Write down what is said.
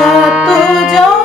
শত জন